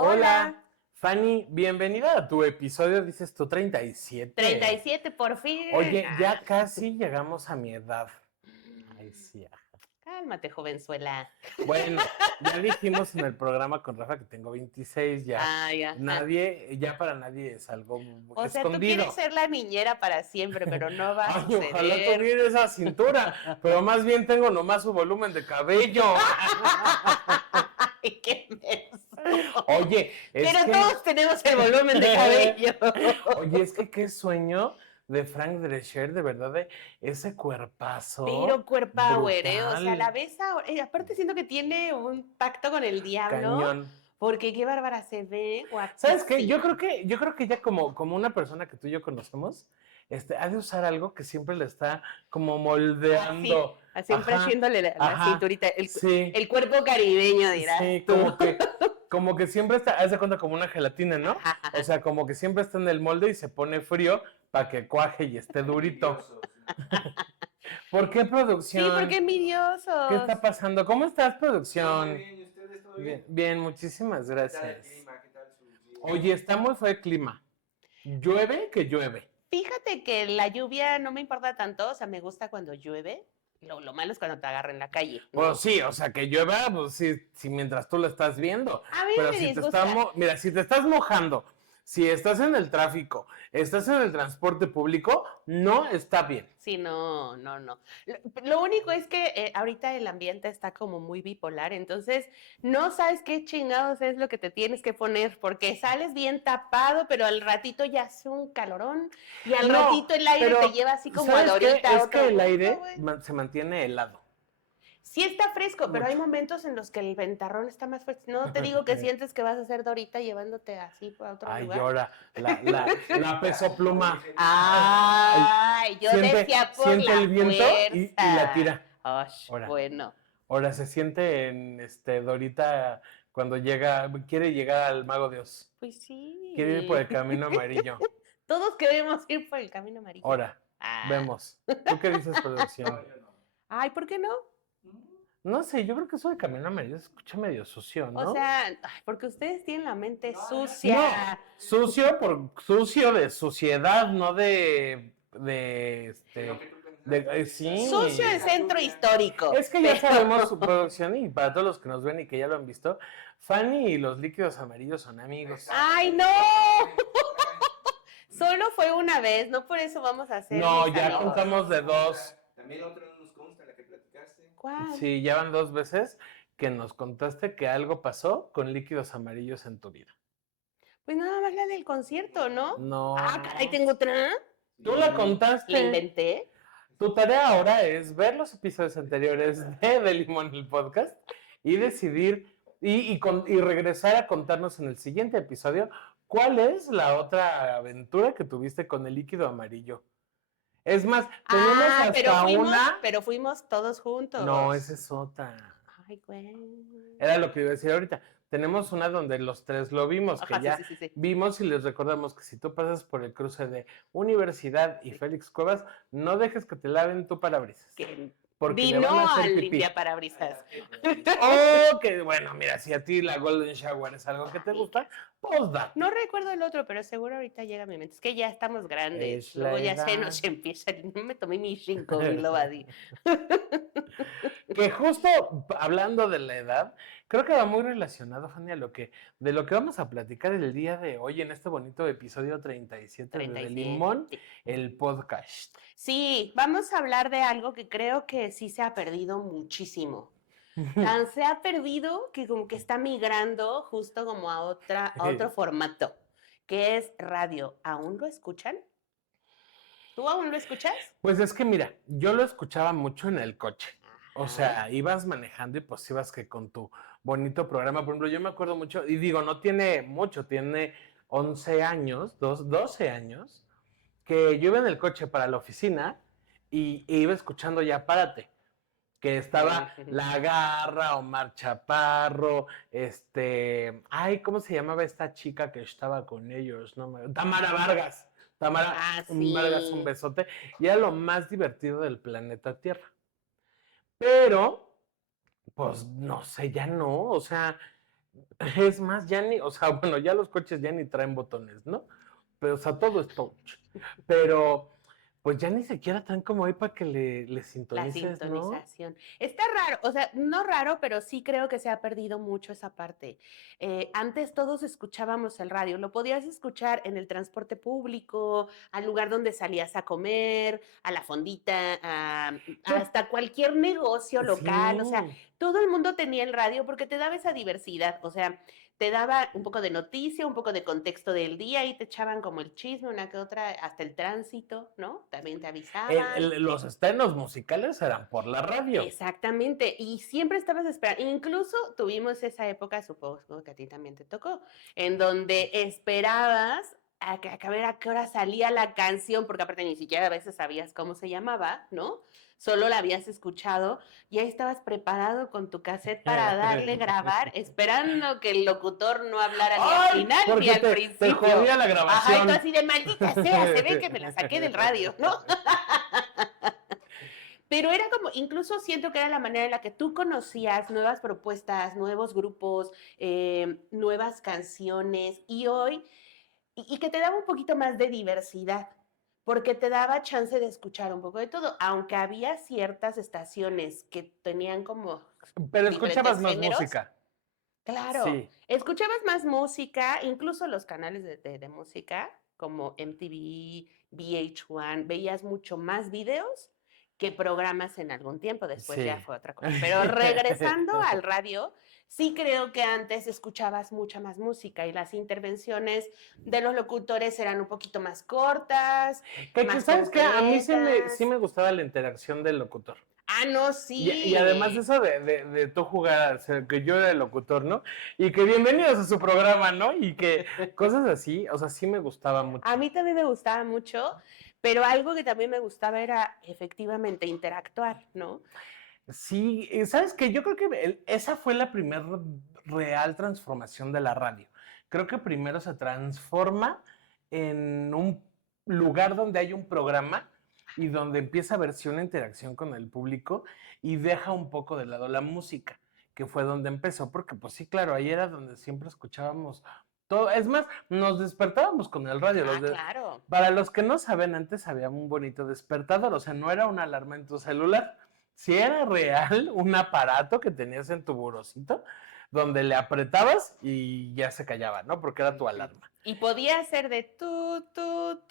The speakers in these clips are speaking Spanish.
Hola. Fanny, bienvenida a tu episodio, dices tú, 37. 37, por fin. Oye, ya casi llegamos a mi edad. Ay, sí. Cálmate, jovenzuela. Bueno, ya dijimos en el programa con Rafa que tengo 26 ya. Ay, ajá. Ya para nadie es algo O sea, tú escondido. quieres ser la niñera para siempre, pero no va a Ay, suceder. ojalá tuviera esa cintura, pero más bien tengo nomás su volumen de cabello. Ay, qué menso. Oye, Pero todos tenemos el volumen de cabello. Oye, es que qué sueño de Frank Drescher, de verdad, de ese cuerpazo. Pero cuerpower, brutal. O sea, la ves ahora. Aparte siento que tiene un pacto con el diablo. Cañón. Porque qué bárbara se ve, guapísima. ¿Sabes qué? Yo creo que ella como una persona que tú y yo conocemos, ha de usar algo que siempre le está como moldeando. Así, siempre haciéndole la cinturita, sí. el cuerpo caribeño, dirás. Sí, tú. como que siempre está, haz de cuenta como una gelatina, ¿no? O sea, como que siempre está en el molde y se pone frío para que cuaje y esté durito. ¿Por qué, producción? Sí, porque envidiosos. ¿Qué está pasando? ¿Cómo estás, producción? Muy bien, ¿y ustedes todo bien? Bien, muchísimas gracias. ¿Qué tal el clima? ¿Qué tal su clima? Oye, está muy feo el clima. Llueve que llueve. Fíjate que la lluvia no me importa tanto, o sea, me gusta cuando llueve. Lo malo es cuando te agarra en la calle, ¿no? Pues sí, o sea, que llueva, pues sí, mientras tú lo estás viendo. A mí Pero me si disgusta. mira, si te estás mojando, si estás en el tráfico, estás en el transporte público, no está bien. Sí, no. Lo único es que ahorita el ambiente está como muy bipolar, entonces no sabes qué chingados es lo que te tienes que poner, porque sales bien tapado, pero al ratito ya hace un calorón y al ratito el aire te lleva así como a Dorita. Es que el aire se mantiene helado. Sí está fresco, pero hay Mucho. momentos en los que el ventarrón está más fuerte. No te digo que sientes que vas a ser Dorita llevándote así a otro Ay, lugar. llora, la peso pluma. Ay, yo decía por siente la el viento y la tira. Ahora. Bueno. Ahora se siente en Dorita cuando quiere llegar al Mago de Oz. Pues sí. Quiere ir por el camino amarillo. Todos queremos ir por el camino amarillo. Ahora, vemos. ¿Tú qué dices, producción? No, yo no. Ay, ¿por qué no? No sé, yo creo que eso de camino amarillo se escucha medio sucio, ¿no? O sea, porque ustedes tienen la mente sucia. No, sucio de suciedad, no de sí. Sucio el centro histórico. Es que ya sabemos su producción y para todos los que nos ven y que ya lo han visto, Fanny y los líquidos amarillos son amigos. ¡Ay, no! Solo fue una vez, no por eso vamos a hacer. No, ya contamos de dos. También otra no nos consta, la que platicaste. ¿Cuál? Sí, ya van 2 veces que nos contaste que algo pasó con líquidos amarillos en tu vida. Pues nada más la del concierto, ¿no? No. Ah, caray, tengo otra. Tú la contaste. ¿La inventé? Tu tarea ahora es ver los episodios anteriores de Limón el podcast y decidir y regresar a contarnos en el siguiente episodio cuál es la otra aventura que tuviste con el líquido amarillo. Es más, tenemos hasta pero fuimos todos juntos. No, esa es otra. Ay, güey. Era lo que iba a decir ahorita. Tenemos una donde los tres lo vimos, Ajá, que ya sí. vimos y les recordamos que si tú pasas por el cruce de Universidad y Félix Cuevas, no dejes que te laven tu parabrisas. Porque vino le van a hacer al pipí. limpiaparabrisas. Oh, que bueno, mira, si a ti la Golden Shower es algo que te gusta, pues da. No recuerdo el otro, pero seguro ahorita llega a mi mente. Es que ya estamos grandes. Es la Luego ya edad. se nos empieza. No me tomé mi 5 Bilovadi. Que justo hablando de la edad, creo que va muy relacionado, Fanny, de lo que vamos a platicar el día de hoy en este bonito episodio 37 de Limón, el podcast. Sí, vamos a hablar de algo que creo que sí se ha perdido muchísimo. Tan se ha perdido que como que está migrando justo como a otro formato, que es radio. ¿Aún lo escuchan? ¿Tú aún lo escuchas? Pues es que mira, yo lo escuchaba mucho en el coche. O sea, ibas manejando y pues ibas que con tu bonito programa. Por ejemplo, yo me acuerdo mucho, y digo, no tiene mucho, tiene 11 años, 12 años, que yo iba en el coche para la oficina y iba escuchando Ya Párate, que estaba La Garra, Omar Chaparro, ¿cómo se llamaba esta chica que estaba con ellos? Tamara Vargas. Tamara Vargas, un besote. Y era lo más divertido del planeta Tierra. Pero, pues, no sé, ya no, o sea, Es más, ya ni, o sea, bueno, ya los coches ya ni traen botones, ¿no? Pero, o sea, todo es touch. Pero, pues ya ni siquiera traen como ahí para que le La sintonices, ¿no? sintonización. Está raro, o sea, no raro, pero sí creo que se ha perdido mucho esa parte. Antes todos escuchábamos el radio, lo podías escuchar en el transporte público, al lugar donde salías a comer, a la fondita, hasta cualquier negocio local, o sea, Sí. todo el mundo tenía el radio porque te daba esa diversidad, o sea, te daba un poco de noticia, un poco de contexto del día y te echaban como el chisme, una que otra, hasta el tránsito, ¿no? También te avisaban. Los estrenos musicales eran por la radio. Exactamente, y siempre estabas esperando, incluso tuvimos esa época, supongo que a ti también te tocó, en donde esperabas a ver a qué hora salía la canción, porque aparte ni siquiera a veces sabías cómo se llamaba, ¿no? Solo la habías escuchado y ahí estabas preparado con tu cassette para darle grabar, esperando que el locutor no hablara ni al ¡Ay! final ni Porque al te principio. jodía la Ajá, y grabación. tú así de maldita sea, se ve que me la saqué del radio, ¿no? Pero era como, incluso siento que era la manera en la que tú conocías nuevas propuestas, nuevos grupos, nuevas canciones, y hoy, y que te daba un poquito más de diversidad, porque te daba chance de escuchar un poco de todo, aunque había ciertas estaciones que tenían como Pero escuchabas diferentes más géneros. música. Claro, Sí. escuchabas más música, incluso los canales de música, como MTV, VH1, veías mucho más videos que programas en algún tiempo, después ya Sí. fue otra cosa. Pero regresando al radio, sí creo que antes escuchabas mucha más música y las intervenciones de los locutores eran un poquito más cortas, Que más ¿sabes qué? A mí sí concretas. me gustaba la interacción del locutor. Ah, no, Y además sí. eso de tú jugar, o sea, que yo era el locutor, ¿no? Y que bienvenidos a su programa, ¿no? Y que cosas así, o sea, sí me gustaba mucho. A mí también me gustaba mucho, pero algo que también me gustaba era efectivamente interactuar, ¿no? Sí, ¿sabes qué? Yo creo que esa fue la primera real transformación de la radio. Creo que primero se transforma en un lugar donde hay un programa y donde empieza a verse una interacción con el público y deja un poco de lado la música, que fue donde empezó, porque pues sí, claro, ahí era donde siempre escuchábamos todo. Es más, nos despertábamos con el radio. Ah, claro. Para los que no saben, antes había un bonito despertador, o sea, no era una alarma en tu celular. Si era real un aparato que tenías en tu burocito, donde le apretabas y ya se callaba, ¿no? Porque era tu alarma. Y podía ser de tú,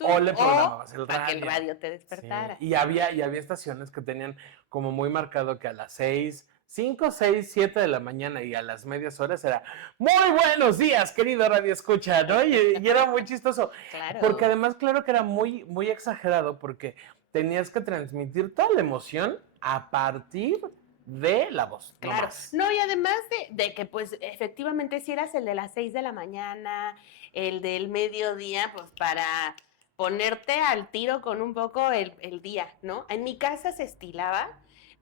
O le programabas el para que el radio. radio te Sí, despertara. y había estaciones que tenían como muy marcado que a las 6, 5, 6, 7 de la mañana y a las medias horas era muy buenos días, querido radio escucha, ¿no? Y era muy chistoso. Claro. Porque además, claro que era muy, muy exagerado porque tenías que transmitir toda la emoción a partir de la voz. No Claro, más. no, y además de que pues efectivamente si eras el de las 6 de la mañana, el del mediodía, pues para ponerte al tiro con un poco el día, ¿no? En mi casa se estilaba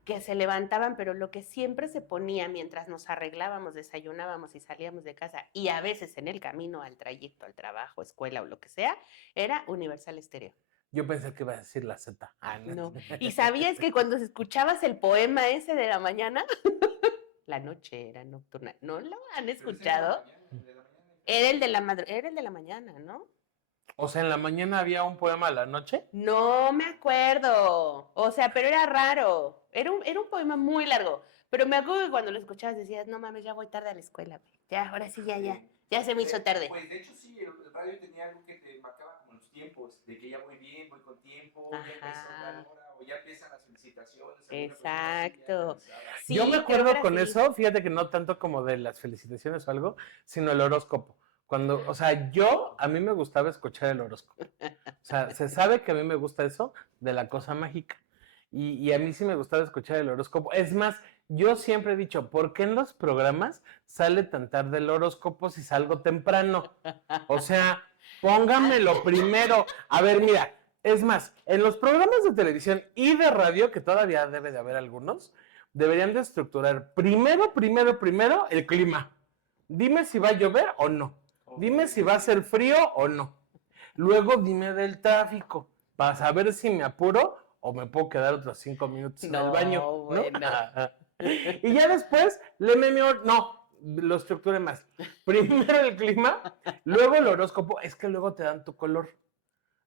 que se levantaban, pero lo que siempre se ponía mientras nos arreglábamos, desayunábamos y salíamos de casa, y a veces en el camino al trayecto, al trabajo, escuela o lo que sea, era Universal Stereo. Yo pensé que iba a decir la Z. Ah, No. ¿Y sabías que cuando escuchabas el poema ese de la mañana, la noche era nocturna, ¿no lo han escuchado? Era el de la era el de la mañana, ¿no? O sea, en la mañana había un poema a la noche. No me acuerdo. O sea, pero era raro. Era un poema muy largo. Pero me acuerdo que cuando lo escuchabas decías, no mames, ya voy tarde a la escuela. Ya, ahora sí, ya. Ya se me hizo tarde. Pues de hecho sí, el radio tenía algo que te marcaba como los tiempos, de que ya voy bien, voy con tiempo, ya empezó tal hora, o ya empiezan las felicitaciones. Exacto. Sí, Yo me creo que acuerdo era con así. eso, fíjate que no tanto como de las felicitaciones o algo, sino el horóscopo. Cuando, o sea, a mí me gustaba escuchar el horóscopo. O sea, se sabe que a mí me gusta eso de la cosa mágica. Y a mí sí me gustaba escuchar el horóscopo. Es más, yo siempre he dicho, ¿por qué en los programas sale tan tarde el horóscopo si salgo temprano? O sea, pónganmelo primero. A ver, mira, es más, en los programas de televisión y de radio, que todavía debe de haber algunos, deberían de estructurar primero el clima. Dime si va a llover o no. Dime si va a ser frío o no. Luego dime del tráfico, para saber si me apuro o me puedo quedar otros 5 minutos en el baño. ¿No? Bueno. Y ya después, lo estructuré más. Primero el clima, luego el horóscopo, es que luego te dan tu color.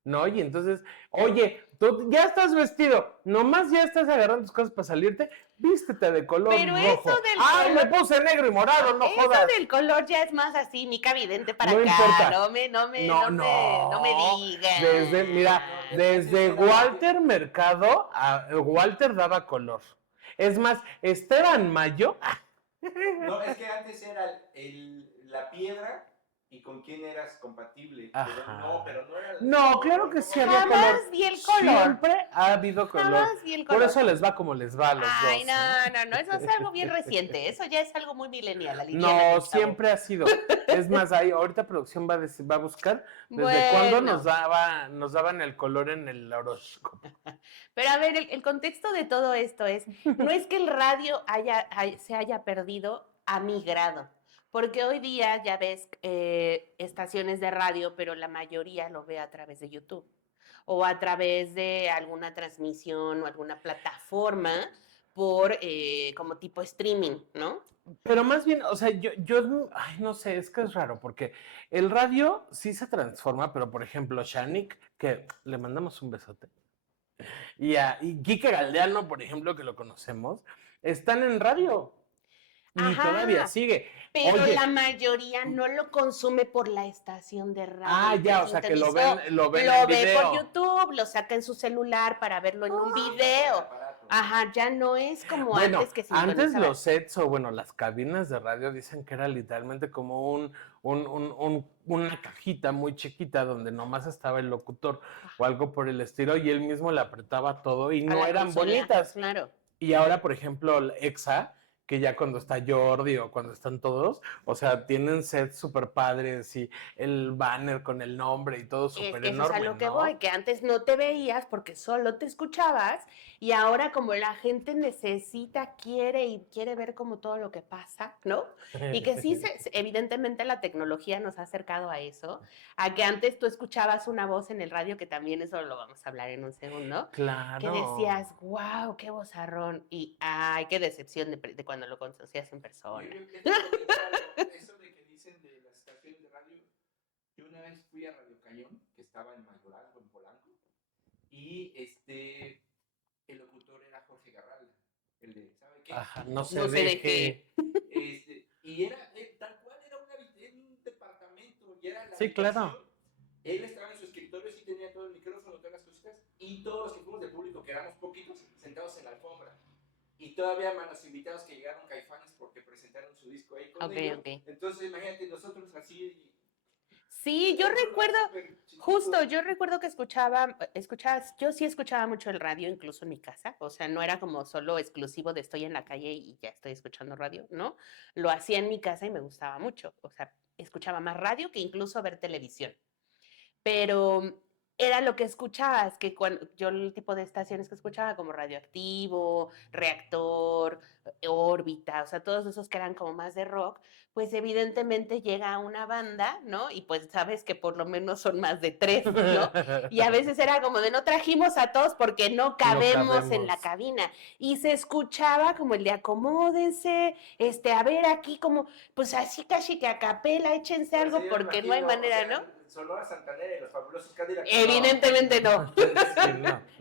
¿No? Y entonces, oye, tú ya estás vestido, nomás ya estás agarrando tus cosas para salirte, vístete de color Pero rojo. eso del ¡Ay, color, me puse negro y morado, no eso jodas! del color ya es más así, Mica Vidente para No acá. importa. No me digas. Mira, desde Walter Mercado, Walter daba color. Es más, Esteban Mayo, No, es que antes era la piedra y con quién eras compatible. Ajá. Pero no era No, claro que sí había color. Jamás vi el color. Siempre ha habido color. Jamás vi el Por color. eso les va como les va a los Ay, dos. no, eso es algo bien reciente. Eso ya es algo muy millennial, Liliana, No, mi chavo. siempre ha sido. Es más, ahí ahorita producción va a buscar desde cuándo Bueno. nos daban el color en el horóscopo. Pero a ver, el contexto de todo esto no es que el radio se haya perdido, ha migrado. Porque hoy día ya ves estaciones de radio, pero la mayoría lo ve a través de YouTube o a través de alguna transmisión o alguna plataforma como tipo streaming, ¿no? Pero más bien, o sea, ay, no sé, es que es raro, porque el radio sí se transforma, pero por ejemplo, Shanik, que le mandamos un besote, y Kike Galdeano, por ejemplo, que lo conocemos, están en radio. Y Ajá, todavía sigue. pero Oye, la mayoría no lo consume por la estación de radio. Ah, ya, o sea, que lo ven Lo en ve video. por YouTube, lo saca en su celular para verlo en un video. Ajá, ya no es como Bueno, antes que antes sintonizaba. los sets o bueno, las cabinas de radio dicen que era literalmente como una cajita muy chiquita donde nomás estaba el locutor o algo por el estilo y él mismo le apretaba todo y A no la eran consola, bonitas. Claro. Y ahora, por ejemplo, el EXA, que ya cuando está Jordi o cuando están todos, o sea, tienen sets súper padres y el banner con el nombre y todo Es súper que eso es a enorme, lo que ¿no? voy, que antes no te veías porque solo te escuchabas y ahora como la gente necesita, quiere ver como todo lo que pasa, ¿no? Y que sí, evidentemente la tecnología nos ha acercado a eso, a que antes tú escuchabas una voz en el radio, que también eso lo vamos a hablar en un segundo, Claro. que decías, wow, qué vozarrón, y ay, qué decepción de cuando lo conocías en persona. Eso de que dicen de las estaciones de radio, yo una vez fui a Radio Cañón, que estaba en Mayorango, en Polanco, y el locutor era Jorge Garralda, el de, ¿sabe qué? Ajá, no se No sé de deje. Y era, tal cual, era un departamento, y era la Sí, claro. Él estaba en su escritorio, sí tenía todo el micrófono, todas las cositas, y todos los que fuimos de público, que éramos poquitos, sentados en la alfombra. Y todavía más los invitados que llegaron Caifanes porque presentaron su disco ahí con ellos. Okay. Entonces, imagínate, nosotros así. Sí, yo recuerdo que escuchabas, yo sí escuchaba mucho el radio, incluso en mi casa, o sea, no era como solo exclusivo de estoy en la calle y ya estoy escuchando radio, ¿no? Lo hacía en mi casa y me gustaba mucho, o sea, escuchaba más radio que incluso ver televisión. Pero era lo que escuchabas, que yo el tipo de estaciones que escuchaba como Radioactivo, Reactor, Órbita, o sea, todos esos que eran como más de rock, pues evidentemente llega una banda, ¿no? Y pues sabes que por lo menos son más de 3, ¿no? Y a veces era como de no trajimos a todos porque no cabemos en la cabina. Y se escuchaba como el de acomódense, a ver aquí como, pues así casi que a capela, échense algo porque no hay manera, ¿no? Sonora Santanera y los fabulosos Cadillacs. Evidentemente no. Sí,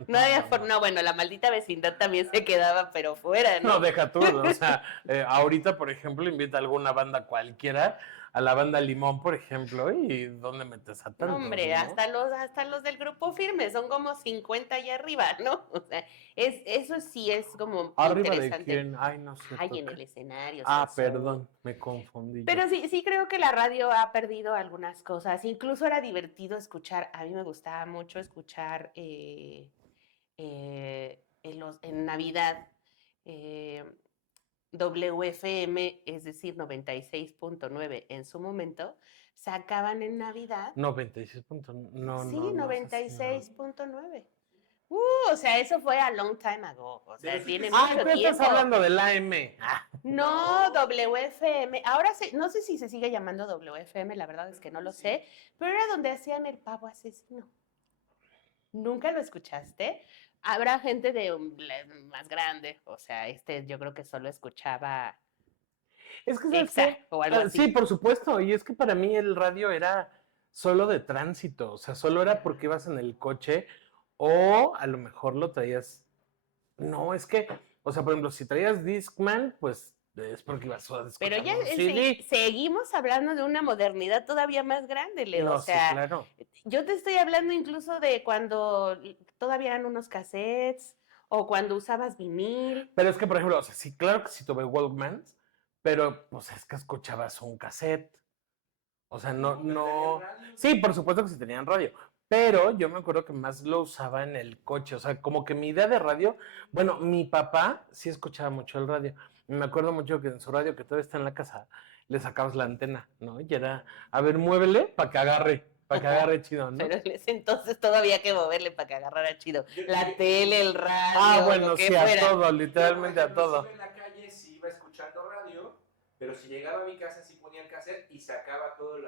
No, bueno, la maldita vecindad también se quedaba, pero fuera, ¿no? No, deja tú, o sea, ahorita, por ejemplo, invita a alguna banda cualquiera, a la banda Limón, por ejemplo, y ¿dónde metes a tantos? Hombre, ¿no? hasta los del grupo firme, son como 50 allá arriba, ¿no? O sea, eso sí es como ¿Arriba interesante. de quién? Ay, no sé. Ay, en el escenario. Perdón, me confundí. Pero sí creo que la radio ha perdido algunas cosas. Incluso era divertido escuchar, a mí me gustaba mucho escuchar en Navidad WFM, es decir, 96.9 en su momento, sacaban en Navidad. 96. No, sí, no. 96.9. O sea, eso fue a long time ago. O sea, tiene mucho tiempo. Estás hablando del AM. No, WFM. Ahora no sé si se sigue llamando WFM, la verdad es que no lo sé, pero era donde hacían el pavo asesino. ¿Nunca lo escuchaste? Habrá gente más grande, o sea, yo creo que solo escuchaba Es que, ¿sabes Exa qué? o algo así. Sí, por supuesto. Y es que para mí el radio era solo de tránsito. O sea, solo era porque ibas en el coche o a lo mejor lo traías. No, es que, o sea, por ejemplo, si traías Discman, pues es porque ibas Pero ya escuchando un CD. seguimos hablando de una modernidad todavía más grande, Leo. O No, sí, sea, claro. yo te estoy hablando incluso de cuando todavía eran unos cassettes o cuando usabas vinil. Pero es que, por ejemplo, o sea, sí, claro que sí tuve Walkmans, pero pues es que escuchabas un cassette. O sea, no, No, pero tenían no. radio. Sí, por supuesto que sí tenían radio. Pero yo me acuerdo que más lo usaba en el coche. O sea, como que mi idea de radio. Bueno, mi papá sí escuchaba mucho el radio. Y me acuerdo mucho que en su radio, que todavía está en la casa, le sacabas la antena, ¿no? Y era, a ver, muévele para que agarre chido, ¿no? Pero en ese entonces todavía que moverle para que agarrara chido. La tele, el radio, Ah, lo bueno, que sí, a fuera. todo, Yo, literalmente por a ejemplo, si todo. iba en la calle, sí iba escuchando radio, pero si llegaba a mi casa, sí ponía el cassette y sacaba todo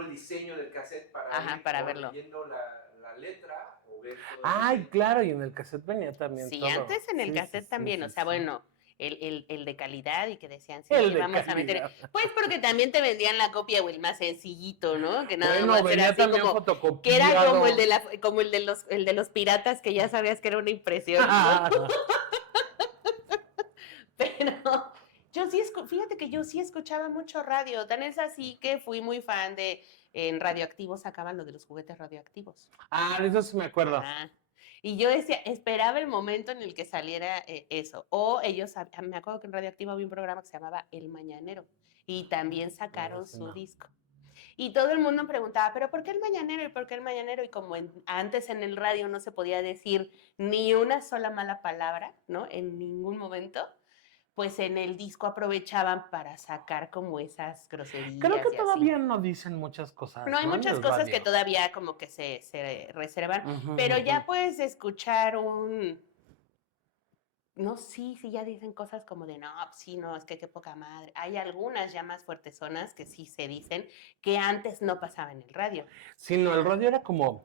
el diseño del cassette para Ajá, ir para o verlo. leyendo la letra o ver todo el Ay, diseño. claro, y en el cassette venía también Sí, todo. antes en el Sí, cassette sí, también, sí, o sea, sí. bueno, el de calidad y que decían, sí, El sí, de vamos a meter. calidad. Pues porque también te vendían la copia o el más sencillito, ¿no? Que nada Bueno, más era venía así también como, que era como el fotocopiado. de como el de los piratas que ya sabías que era una impresión, ¿no? Pero yo sí, fíjate que yo sí escuchaba mucho radio, tan es así que fui muy fan de, en Radioactivo sacaban lo de los juguetes radioactivos. Ah, de eso sí me acuerdo. Ajá. Y yo decía, esperaba el momento en el que saliera eso. O ellos, me acuerdo que en Radioactivo había un programa que se llamaba El Mañanero y también sacaron sí, su no. disco. Y todo el mundo preguntaba, ¿pero por qué el Mañanero y por qué el Mañanero? Y como antes en el radio no se podía decir ni una sola mala palabra, ¿no? En ningún momento, pues en el disco aprovechaban para sacar como esas groserías Creo que y así. todavía no dicen muchas cosas, No, hay ¿no? En muchas el cosas que radio. todavía como que se reservan, Ujú, pero ya ujú. puedes escuchar no, sí, sí, ya dicen cosas como de, no, pues sí, no, es que qué poca madre. Hay algunas ya más fuertezonas que sí se dicen que antes no pasaban en el radio. Sí, no, el radio era como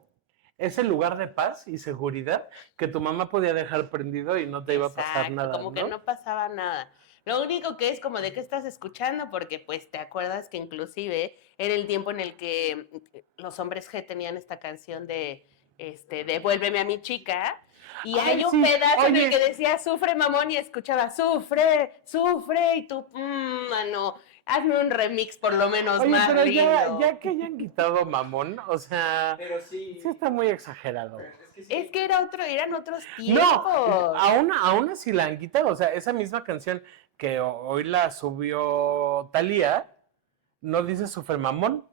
ese lugar de paz y seguridad que tu mamá podía dejar prendido y no te iba a pasar Exacto, nada, como que ¿no? no pasaba nada. Lo único que es como de qué estás escuchando, porque pues te acuerdas que inclusive era el tiempo en el que los hombres G tenían esta canción de Devuélveme a mi chica, y Ay, hay un sí, pedazo en el que oye, decía sufre mamón y escuchaba sufre, sufre, y tú, mano, hazme un remix por lo menos oye, más pero ya, lindo. ya que hayan quitado mamón, o sea, Pero sí sí, está muy exagerado. pero es que sí. Es que eran otros No, tiempos. aún así la han quitado, o sea, esa misma canción que hoy la subió Thalía, no dice Super Mamón.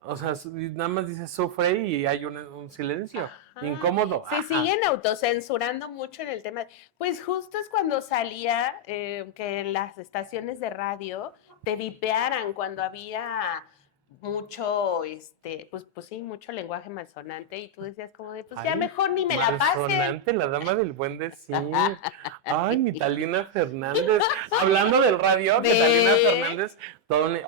O sea, nada más dice sufre y hay un silencio Ajá. incómodo. Se Ajá. siguen autocensurando mucho en el tema. Pues justo es cuando salía que en las estaciones de radio te vipearan cuando había mucho, pues sí, mucho lenguaje malsonante y tú decías como de, pues ya Ay, mejor ni me la pasen. malsonante, la dama del buen decir. Ay, mi Talina Fernández. Hablando del radio, que Talina ¿Ves? Fernández,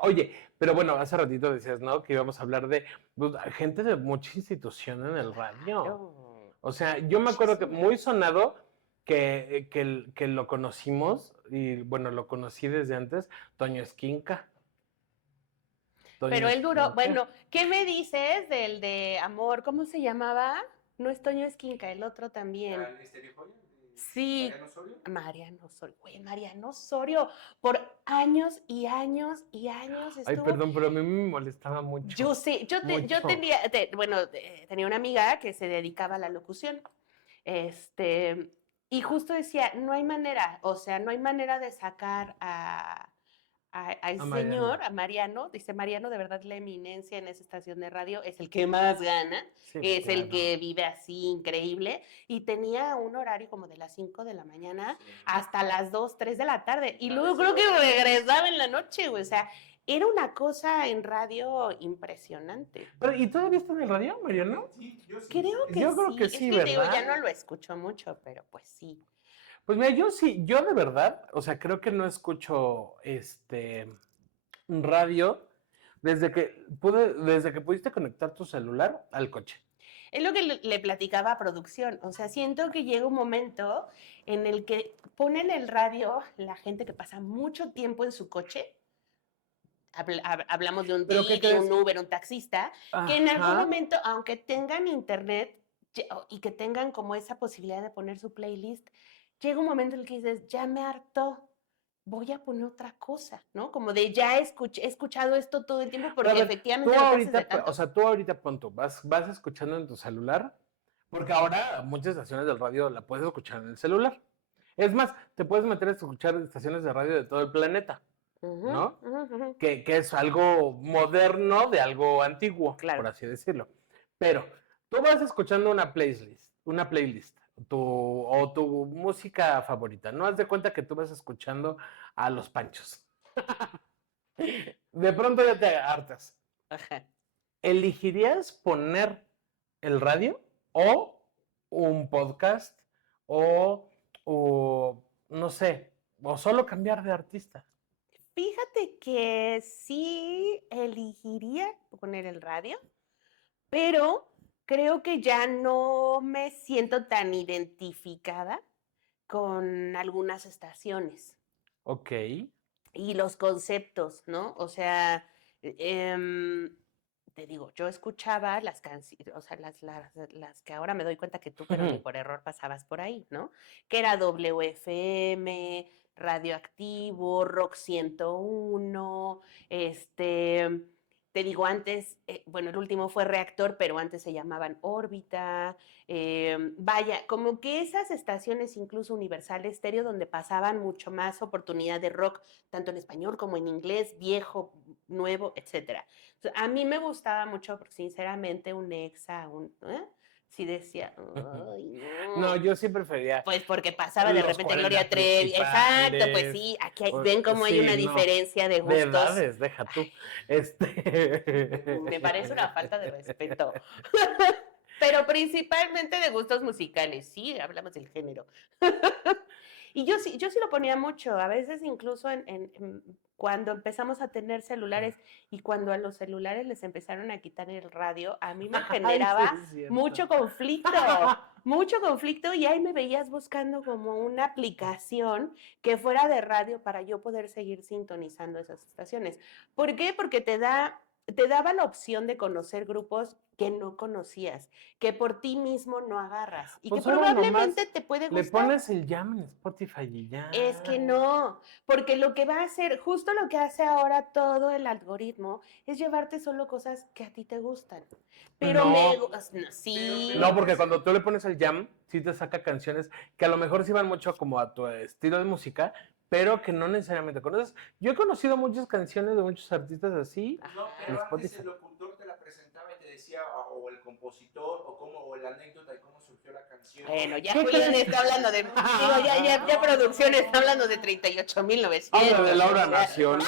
oye, pero bueno, hace ratito decías, ¿no? Que íbamos a hablar de pues, gente de mucha institución en el radio. Claro. O sea, yo me acuerdo que muy sonado que lo conocimos, y bueno, lo conocí desde antes, Toño Esquinca. Pero él duró, Esquinca. bueno, ¿qué me dices del de Amor? ¿Cómo se llamaba? No es Toño Esquinca, el otro también. ¿Al Misterio de Sí, Mariano Osorio? Mariano Osorio. Güey, Mariano Osorio, por años y años y años Ay, estuvo. perdón, pero a mí me molestaba mucho. Yo sé, yo mucho. tenía una amiga que se dedicaba a la locución. Y justo decía, no hay manera, o sea, no hay manera de sacar a ese Mariano. señor, a Mariano, dice Mariano, de verdad la eminencia en esa estación de radio, es el que más gana, Sí, es el claro. que vive así increíble, y tenía un horario como de las 5 de la mañana Sí. hasta las 2, 3 de la tarde, y A luego veces creo que lo- regresaba en la noche, güey, o sea, era una cosa en radio impresionante. Pero, ¿y todavía está en el radio, Mariano? Sí, yo sí. Creo que Yo sí, creo que es sí, que te digo, ¿verdad? ya no lo escucho mucho, pero pues sí. Pues mira, yo sí, yo de verdad, o sea, creo que no escucho radio desde que pudiste conectar tu celular al coche. Es lo que le platicaba a producción. O sea, siento que llega un momento en el que ponen el radio la gente que pasa mucho tiempo en su coche. Hablamos de un ¿Pero qué Didi, crees? un Uber, un taxista, que en algún Ajá. momento, aunque tengan internet y que tengan como esa posibilidad de poner su playlist, llega un momento en el que dices, ya me hartó, voy a poner otra cosa, ¿no? Como de ya he escuchado esto todo el tiempo Pero a porque ver, efectivamente lo que haces de tanto. o sea, tú ahorita pon tú, vas escuchando en tu celular, porque ahora muchas estaciones del radio la puedes escuchar en el celular. Es más, te puedes meter a escuchar estaciones de radio de todo el planeta, Ujú, ¿no? ujú, ujú. Que es algo moderno de algo antiguo, Claro. por así decirlo. Pero tú vas escuchando una playlist, o tu música favorita. No haz de cuenta que tú vas escuchando a los Panchos. De pronto ya te hartas. Ajá. ¿Elegirías poner el radio o un podcast o no sé, o solo cambiar de artista? Fíjate que sí elegiría poner el radio, pero creo que ya no me siento tan identificada con algunas estaciones Ok. y los conceptos, ¿no? O sea, te digo, yo escuchaba las canciones, o sea, las que ahora me doy cuenta que tú, pero ni por error pasabas por ahí, ¿no? Que era WFM, Radioactivo, Rock 101, te digo, antes, bueno, el último fue Reactor, pero antes se llamaban Órbita. Vaya, como que esas estaciones, incluso Universal Estéreo, donde pasaban mucho más oportunidad de rock, tanto en español como en inglés, viejo, nuevo, etcétera. A mí me gustaba mucho, porque sinceramente, un Exa, sí decía, ay, No, no. yo sí prefería Pues porque pasaba de los repente 40 Gloria Trevi. Exacto, pues principales. sí, aquí ven cómo hay Sí, una no. diferencia de De gustos. edades, deja tú. Me parece una falta de respeto. Pero principalmente de gustos musicales, sí, hablamos del género. Y yo sí lo ponía mucho, a veces incluso cuando empezamos a tener celulares y cuando a los celulares les empezaron a quitar el radio, a mí me Ay, sí, generaba es cierto. mucho conflicto y ahí me veías buscando como una aplicación que fuera de radio para yo poder seguir sintonizando esas estaciones. ¿Por qué? Porque te daba la opción de conocer grupos que no conocías, que por ti mismo no agarras y que Pues ahora nomás probablemente te puede le gustar. pones el jam en Spotify y ya. Es que no, porque lo que va a hacer, justo lo que hace ahora todo el algoritmo, es llevarte solo cosas que a ti te gustan. Pero No. sí, No, porque cuando tú le pones el jam, sí te saca canciones que a lo mejor sí van mucho como a tu estilo de música, pero que no necesariamente conoces. Yo he conocido muchas canciones de muchos artistas así No, en pero antes Spotify. el locutor te la presentaba y te decía, o el compositor, o la anécdota de cómo surgió la canción. bueno, ya ¿Qué Julián crees? está hablando de, digo, ya producción está hablando de 38,900. Habla de la obra o sea, nacional.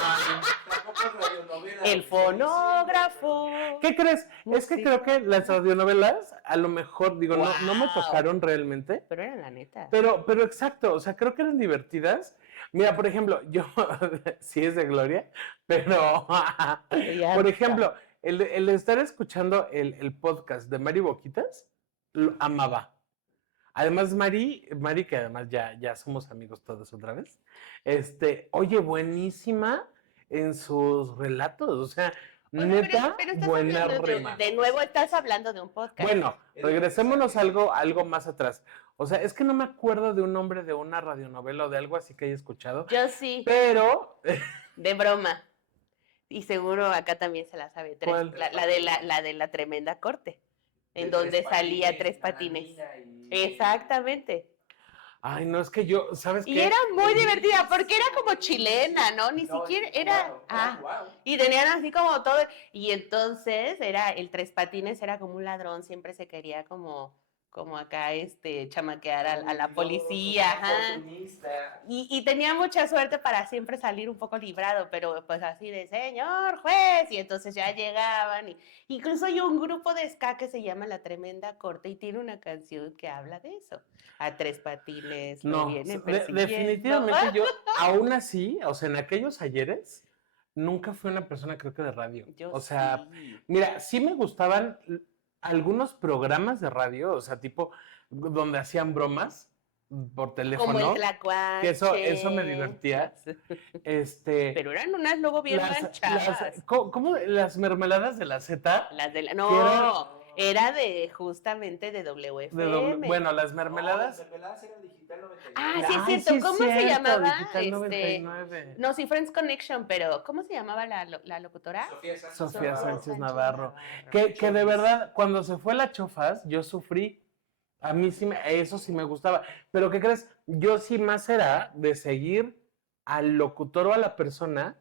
Tampoco es radionovela. el fonógrafo. ¿Qué crees? Es que Sí. creo que las radionovelas, a lo mejor, digo, no me Guau. tocaron realmente, Pero era la neta. pero exacto, o sea, creo que eran divertidas. Mira, por ejemplo, yo, sí es de Gloria, pero, Ya por está. ejemplo, el estar escuchando el podcast de Mari Boquitas, lo amaba. Además, Mari, que además ya somos amigos todos otra vez, oye, buenísima en sus relatos, o sea, Oye, neta, pero estás buena hablando rema. de nuevo estás hablando de un podcast. Bueno, regresémonos algo más atrás. O sea, es que no me acuerdo de un nombre de una radionovela o de algo así que haya escuchado, Yo sí, pero de broma. Y seguro acá también se la sabe. ¿cuál? La de la tremenda corte, en donde salía Tres Patines. Exactamente. Ay, no, es que yo, ¿sabes Y qué? era muy divertida porque era como chilena, ¿no? Ni siquiera era. Y tenían así como todo. Y entonces era el Tres Patines, era como un ladrón, siempre se quería como acá chamaquear a la policía. Ajá. Y tenía mucha suerte para siempre salir un poco librado, pero pues así de señor juez, y entonces ya llegaban. Incluso hay un grupo de ska que se llama La Tremenda Corte y tiene una canción que habla de eso. A Tres Patines lo No, vienen persiguiendo. definitivamente yo, aún así, o sea, en aquellos ayeres, nunca fui una persona, creo que de radio. Yo O sea, sí. mira, sí me gustaban algunos programas de radio, o sea, tipo, donde hacían bromas por Como el teléfono, que eso me tlacuache. divertía. Este, Pero eran unas luego bien manchadas. ¿cómo? Las mermeladas de la Z, Las de la... que eran No, era de justamente de WFM. bueno, las No, las mermeladas. mermeladas eran Digital 99. Ah, sí es Ay, sí cierto. es ¿Cómo se cierto, llamaba? Digital 99. No, sí, Friends Connection, pero ¿cómo se llamaba la locutora? Sofía Sánchez Sofía Navarro. Sánchez Navarro. Navarro. Que de Chofis. verdad, cuando se fue la Chofas, yo sufrí. A mí sí, eso sí me gustaba. Pero ¿qué crees? Yo sí más era de seguir al locutor o a la persona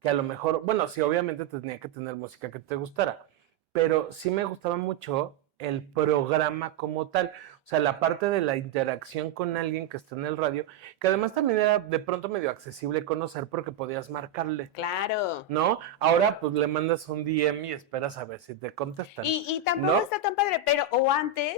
que a lo mejor, bueno, sí, obviamente tenía que tener música que te gustara, pero sí me gustaba mucho el programa como tal. O sea, la parte de la interacción con alguien que está en el radio, que además también era de pronto medio accesible conocer porque podías marcarle. Claro. ¿No? Ahora pues le mandas un DM y esperas a ver si te contestan. Y tampoco ¿No? está tan padre, pero o antes,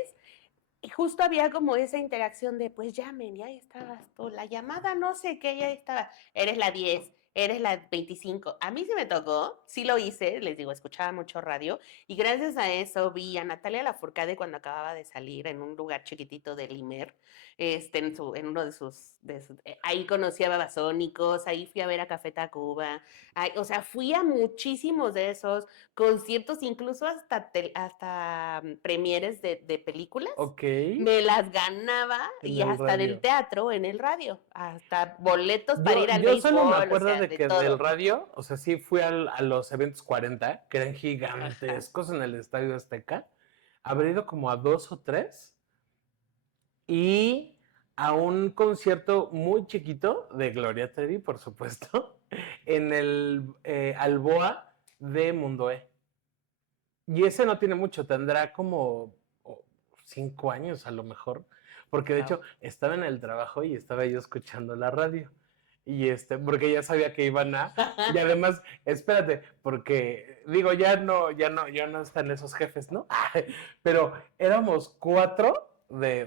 y justo había como esa interacción de, pues llamen, y ahí estabas tú, la llamada no sé qué, ya estaba, eres la 10, eres la 25. A mí sí me tocó, sí lo hice, les digo, escuchaba mucho radio, y gracias a eso vi a Natalia Lafourcade cuando acababa de salir en un lugar chiquitito de Limer, en uno ahí conocí a Babasónicos, ahí fui a ver a Café Tacuba, o sea, fui a muchísimos de esos conciertos, incluso hasta premieres de películas. Ok. Me las ganaba En y el hasta del radio. teatro en el radio, hasta boletos para ir al Yo solo me béisbol, o acuerdo sea, de de que del todo. radio, o sea, sí fui a los eventos 40, que eran Ajá. gigantescos en el Estadio Azteca. Habré ido como a 2 o 3 y a un concierto muy chiquito de Gloria Trevi, por supuesto, en el Alboa de Mundo E. Y ese no tiene mucho, tendrá como 5 años a lo mejor, porque de Wow. hecho estaba en el trabajo y estaba yo escuchando la radio. Y porque ya sabía que iban a, y además, espérate, porque digo, ya no están esos jefes, ¿no? Pero éramos 4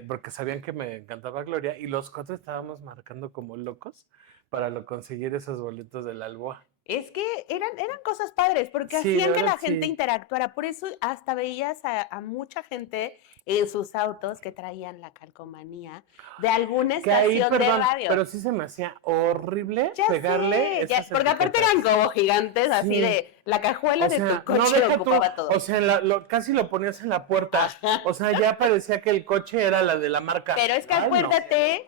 porque sabían que me encantaba Gloria, y los 4 estábamos marcando como locos para conseguir esos boletos del Alboa. Es que eran cosas padres, porque Sí, de hacían que verdad, la gente sí. interactuara. Por eso hasta veías a mucha gente en sus autos que traían la calcomanía de alguna Que ahí, estación de perdón, radio. pero sí se me hacía horrible Ya pegarle sé, esas porque aparte etiquetas. eran como gigantes, así Sí. de la cajuela O de sea, tu no coche deja tú, ocupaba todo. o sea, casi lo ponías en la puerta. Ajá. O sea, ya parecía que el coche era la de la marca. Pero es que Ay, no.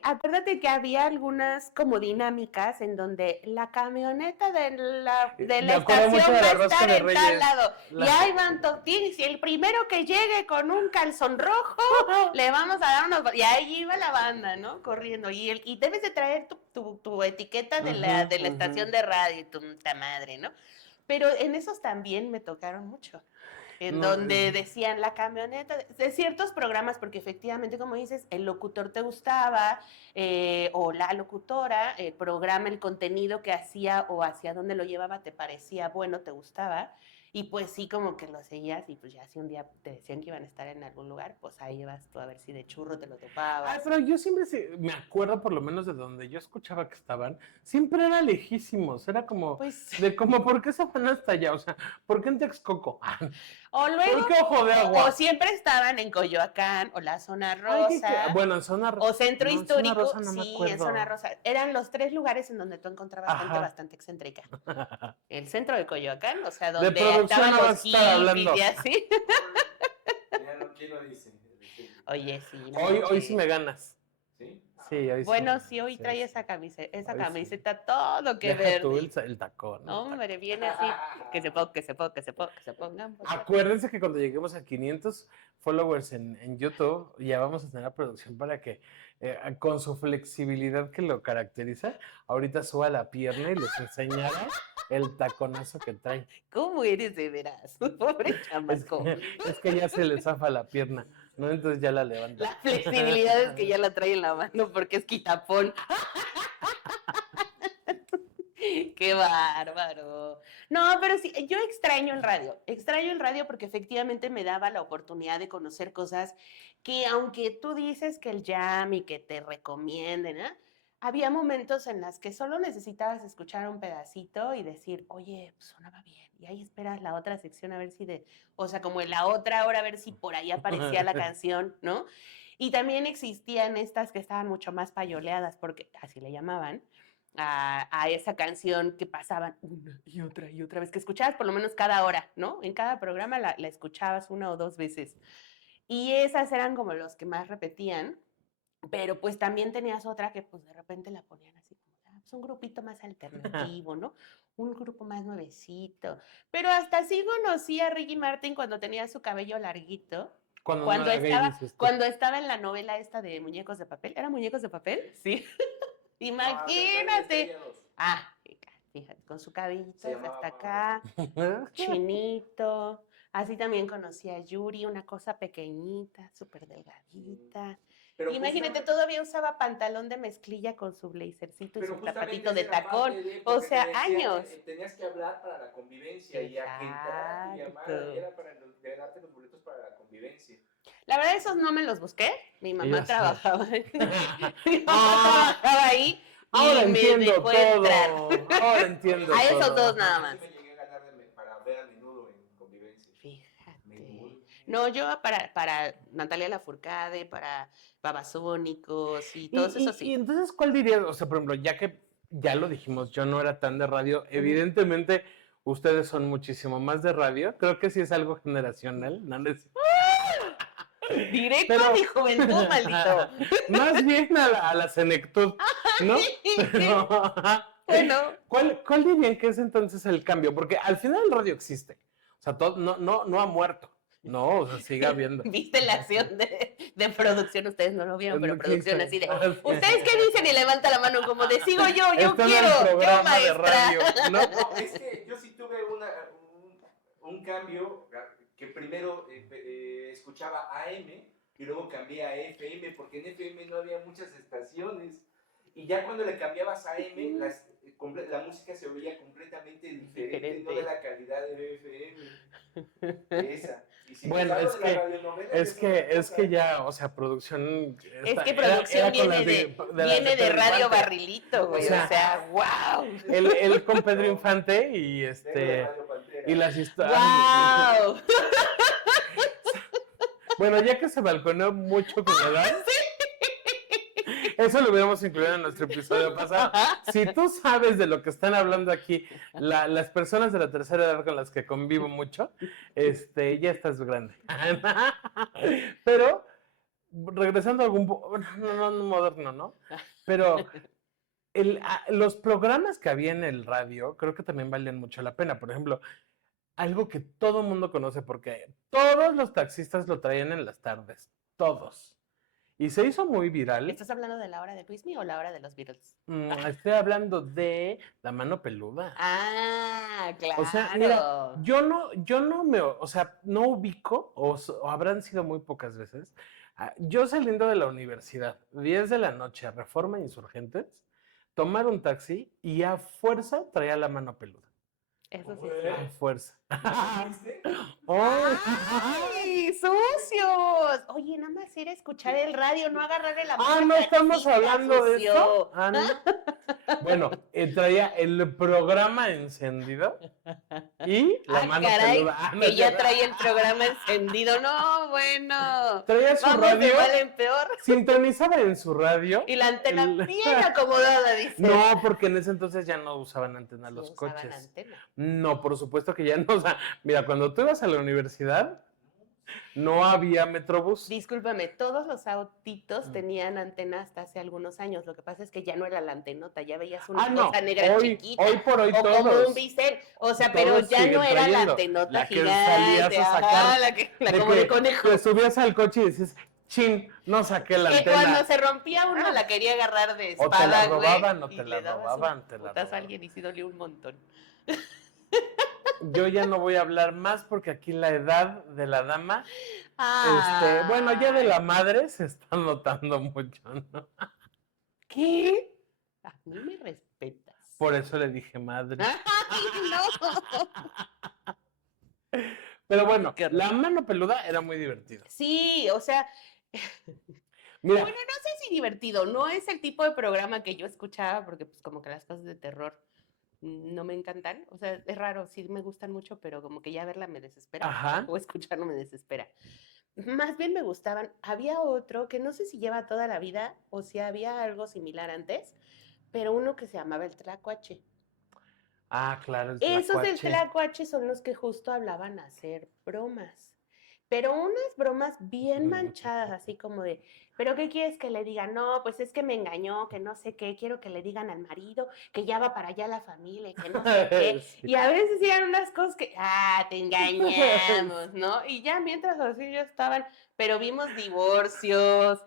acuérdate que había algunas como dinámicas en donde la camioneta de Me la acuerdo mucho estación de va la a rosca estar de en tal Reyes. lado. La- Y ahí van y el primero que llegue con un calzón rojo, le vamos a dar unos... Y ahí iba la banda, ¿no? Corriendo. Y debes de traer tu etiqueta de la Ujú, ujú. estación de radio y tu puta madre, ¿no? Pero en esos también me tocaron mucho. En No, donde decían la camioneta, de ciertos programas, porque efectivamente, como dices, el locutor te gustaba, o la locutora, el programa, el contenido que hacía o hacia dónde lo llevaba, te parecía bueno, te gustaba, y pues sí, como que lo seguías, y pues ya si un día te decían que iban a estar en algún lugar, pues ahí ibas tú a ver si de churro te lo Ay, topabas. pero yo siempre me acuerdo, por lo menos de donde yo escuchaba que estaban, siempre era lejísimos. Era como, Pues, ¿por qué se van hasta allá? O sea, ¿por qué en Texcoco? o luego, ¿Por qué Ojo de o Agua? siempre estaban en Coyoacán, o la zona Ay, rosa. bueno, en zona O centro no, en zona histórico, rosa no me sí, en zona acuerdo. rosa. Eran los 3 lugares en donde tú encontrabas gente Ajá. bastante excéntrica. El centro de Coyoacán, o sea, De donde producción estaban no vas a los estar hablando. hippies y así. ¿Quién lo dice? Oye, sí, no Hoy sí manches. me ganas. ¿Sí? Sí, hoy sí. Bueno, sí, hoy Sí, trae sí. esa Hoy sí. camiseta todo que Deja tú verde. el tacón. el Hombre, viene así, que se pongan. Acuérdense que cuando lleguemos a 500 followers en YouTube, ya vamos a tener la producción para que, con su flexibilidad que lo caracteriza, ahorita suba la pierna y les enseñara el taconazo que trae. ¿Cómo eres de veras? Pobre Es chamaco. es que ya se le zafa la pierna, ¿no? Entonces ya la levanta. La flexibilidad es que ya la trae en la mano porque es quitapón. Qué bárbaro. No, pero sí, yo extraño el radio porque efectivamente me daba la oportunidad de conocer cosas que aunque tú dices que el jam y que te recomienden, ¿eh? había momentos en los que solo necesitabas escuchar un pedacito y decir, oye, pues sonaba bien. Y ahí esperas la otra sección a ver si o sea, como en la otra hora a ver si por ahí aparecía la canción, ¿no? Y también existían estas que estaban mucho más payoleadas, porque así le llamaban, a esa canción que pasaban una y otra vez, que escuchabas por lo menos cada hora, ¿no? En cada programa la escuchabas una o dos veces. Y esas eran como los que más repetían, pero pues también tenías otra que pues de repente la ponían así como, pues un grupito más alternativo, ¿no? Un grupo más nuevecito. Pero hasta sí conocí a Ricky Martin cuando tenía su cabello larguito. Cuando no era gay, dices tú. Cuando estaba en la novela esta de Muñecos de Papel. ¿Era Muñecos de Papel? Sí. Imagínate. Ah, fíjate, con su cabellito hasta acá, chinito. Así también conocí a Yuri, una cosa pequeñita, súper delgadita. Pero Imagínate, todavía usaba pantalón de mezclilla con su blazercito y pero su justamente zapatito de esa era tacón. parte de, O porque sea, te decían, años. tenías que hablar para la convivencia y a que entrara tu llamada Exacto. era para darte los boletos para la convivencia. La verdad, esos no me los busqué. Mi mamá Yo sé. trabajaba. Mi mamá trabajaba ahí y Ahora me entiendo dejó entrar. todo. Ahora entiendo A esos todo. dos nada Yo más. sí me llegué a ganar para ver a Menudo en convivencia. Fíjate. Menudo. No, yo para Natalia Lafourcade, para Babasónicos y todos esos Y sí. entonces, ¿cuál dirías? O sea, por ejemplo, ya que ya lo dijimos, yo no era tan de radio, evidentemente ustedes son muchísimo más de radio. Creo que sí es algo generacional, ¿no? Directo Pero- a mi juventud, maldito. Más bien a la senectud, ¿no? Pero, Bueno, ¿cuál dirían que es entonces el cambio? Porque al final el radio existe. O sea, no ha muerto. No, o sea, sigue habiendo. viste la acción de producción, ustedes no lo vieron, pero ¿Qué producción hizo? así de, Ah, sí. ¿ustedes qué dicen? Y levanta la mano como de, sigo yo Está en quiero, el yo programa de maestra. radio, ¿no? No, es que yo sí tuve un cambio que primero escuchaba AM y luego cambié a FM, porque en FM no había muchas estaciones. Y ya cuando le cambiabas a AM, la música se oía completamente diferente, no de la calidad de FM. Esa. Y si Bueno, te hablo es de la que- radionovela, Es que ya, o sea, producción. Es que producción viene de Radio Infante. Barrilito, güey, O sea, wow. Él con Pedro Infante y vengo de Radio Pantera. y las historias. Wow. Bueno, ya que se balconeó mucho con la edad, eso lo hubiéramos incluido en nuestro episodio pasado. Si tú sabes de lo que están hablando aquí, las personas de la tercera edad con las que convivo mucho, ya estás grande. Pero, regresando a algún, no moderno, ¿no? Pero los programas que había en el radio, creo que también valían mucho la pena. Por ejemplo, algo que todo el mundo conoce, porque todos los taxistas lo traían en las tardes, todos. Y se hizo muy viral. ¿Estás hablando de la hora de Luismi o la hora de los Beatles? Estoy hablando de La Mano Peluda. Ah, claro. O sea, mira, yo no ubico, o habrán sido muy pocas veces. Yo saliendo de la universidad, 10 de la noche, Reforma Insurgentes, tomar un taxi y a fuerza traía La Mano Peluda. Eso sí. A fuerza. ¿Viste? ¡Ay, sucios! Oye, nada más era escuchar el radio, no agarrar el No estamos taxista, hablando de sucio. eso. No. Bueno, traía el programa encendido y La Mano caray, Peluda. No, que ya traía el programa encendido. No, bueno. traía su Vamos radio, de mal en peor. sintonizaba en su radio. Y la antena bien acomodada, dice. No, porque en ese entonces ya no usaban antena No los usaban coches. antena. No, por supuesto que ya no. O sea, mira, cuando tú ibas a la universidad, no había Metrobús. Discúlpame, todos los autitos tenían antena hasta hace algunos años. Lo que pasa es que ya no era la antenota, ya veías una cosa negra chiquita. Hoy por hoy o todos. como un bisel. O sea, pero todos ya no siguen era la trayendo. antenota La que gigante. salías a sacar, la de como que de conejo. Te subías al coche y dices, chin, no saqué la Que antena. cuando se rompía uno la quería agarrar de O te la espada, güey. robaban, o y te le la dabas robaban, un te la putazo a robaban. alguien y sí dolió un montón. Yo ya no voy a hablar más porque aquí la edad de la dama, bueno, ya de la madre se está notando mucho, ¿no? ¿Qué? A mí me respetas. Por eso le dije madre. Ay, no. Pero bueno, Qué La Mano Peluda era muy divertido. Sí, o sea, Mira, Bueno, no sé si divertido, no es el tipo de programa que yo escuchaba porque pues como que las cosas de terror no me encantan, o sea, es raro, sí me gustan mucho, pero como que ya verla me desespera ajá, o escucharlo me desespera. Más bien me gustaban, había otro que no sé si lleva toda la vida o si había algo similar antes, pero uno que se llamaba el Tlacuache. claro, el Esos del tlacuache. Tlacuache son los que justo hablaban hacer bromas, pero unas bromas bien manchadas, así como de, ¿pero qué quieres que le diga? No, pues es que me engañó, que no sé qué, quiero que le digan al marido que ya va para allá la familia, que no sé qué. Sí. Y a veces eran unas cosas que, te engañamos, ¿no? Y ya mientras así ya estaban, pero vimos divorcios,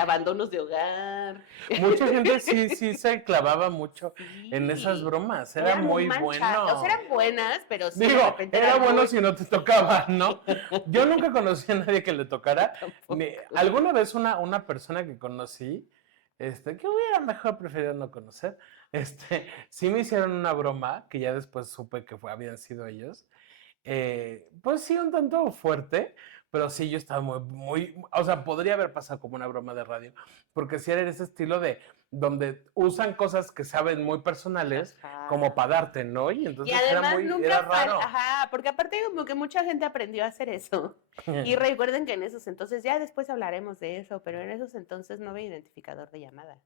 abandonos de hogar. Mucha gente sí se clavaba mucho en esas Sí, bromas, era eran muy muy manchadas, o sea, bueno. eran buenas, pero sí de Digo, repente era eran bueno muy... si no te tocaba, ¿no? Yo nunca conocí a nadie que le tocara. Tampoco. Alguna vez una persona que conocí, que hubiera mejor preferido no conocer, sí me hicieron una broma, que ya después supe que habían sido ellos. Pues sí, un tanto fuerte, pero sí, yo estaba o sea, podría haber pasado como una broma de radio, porque sí era ese estilo de donde usan cosas que saben muy personales como Ajá. para darte, ¿no? Y Y entonces además era nunca falta, raro. ajá, porque aparte como que mucha gente aprendió a hacer eso. Y recuerden que en esos entonces, ya después hablaremos de eso, pero en esos entonces no había identificador de llamada.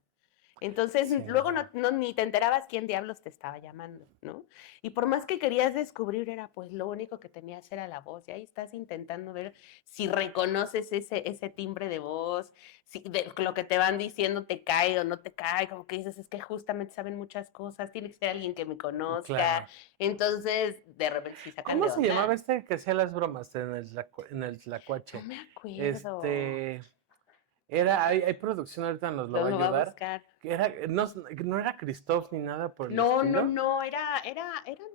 Entonces, Sí. luego ni te enterabas quién diablos te estaba llamando, ¿no? Y por más que querías descubrir, era pues lo único que tenías era la voz. Y ahí estás intentando ver si reconoces ese timbre de voz, si lo que te van diciendo te cae o no te cae, como que dices, es que justamente saben muchas cosas, tiene que ser alguien que me conozca. Claro. Entonces, de repente sí sacan ¿Cómo de se llamaba onda. este que hacía las bromas en el No Tlacuache? me acuerdo. Este, hay producción ahorita nos lo va a Lo va a ayudar, buscar. que no era Christoph ni nada por el estilo. No, eran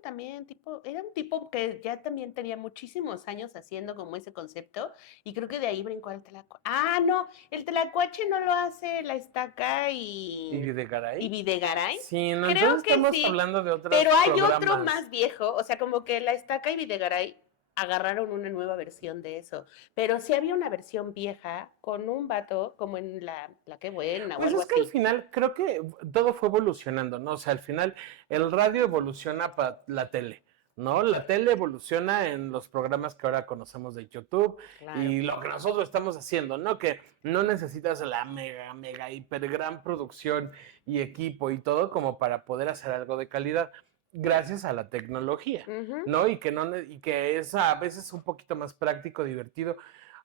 también era un tipo que ya también tenía muchísimos años haciendo como ese concepto y creo que de ahí brincó al tlacuache. No, el tlacuache no lo hace La Estaca ¿Y y Videgaray? Videgaray. Sí, no, Creo entonces que estamos sí, hablando de pero otros hay otro programas. más viejo, o sea, como que La Estaca y Videgaray agarraron una nueva versión de eso, pero sí había una versión vieja con un vato como en la que buena o Pues algo es que al así. final creo que todo fue evolucionando, ¿no? O sea, al final el radio evoluciona para la tele, ¿no? La tele evoluciona en los programas que ahora conocemos de YouTube Claro. y lo que nosotros estamos haciendo, ¿no? Que no necesitas la mega, hiper gran producción y equipo y todo como para poder hacer algo de calidad gracias a la tecnología, Ujú. ¿no? Y que es a veces un poquito más práctico, divertido.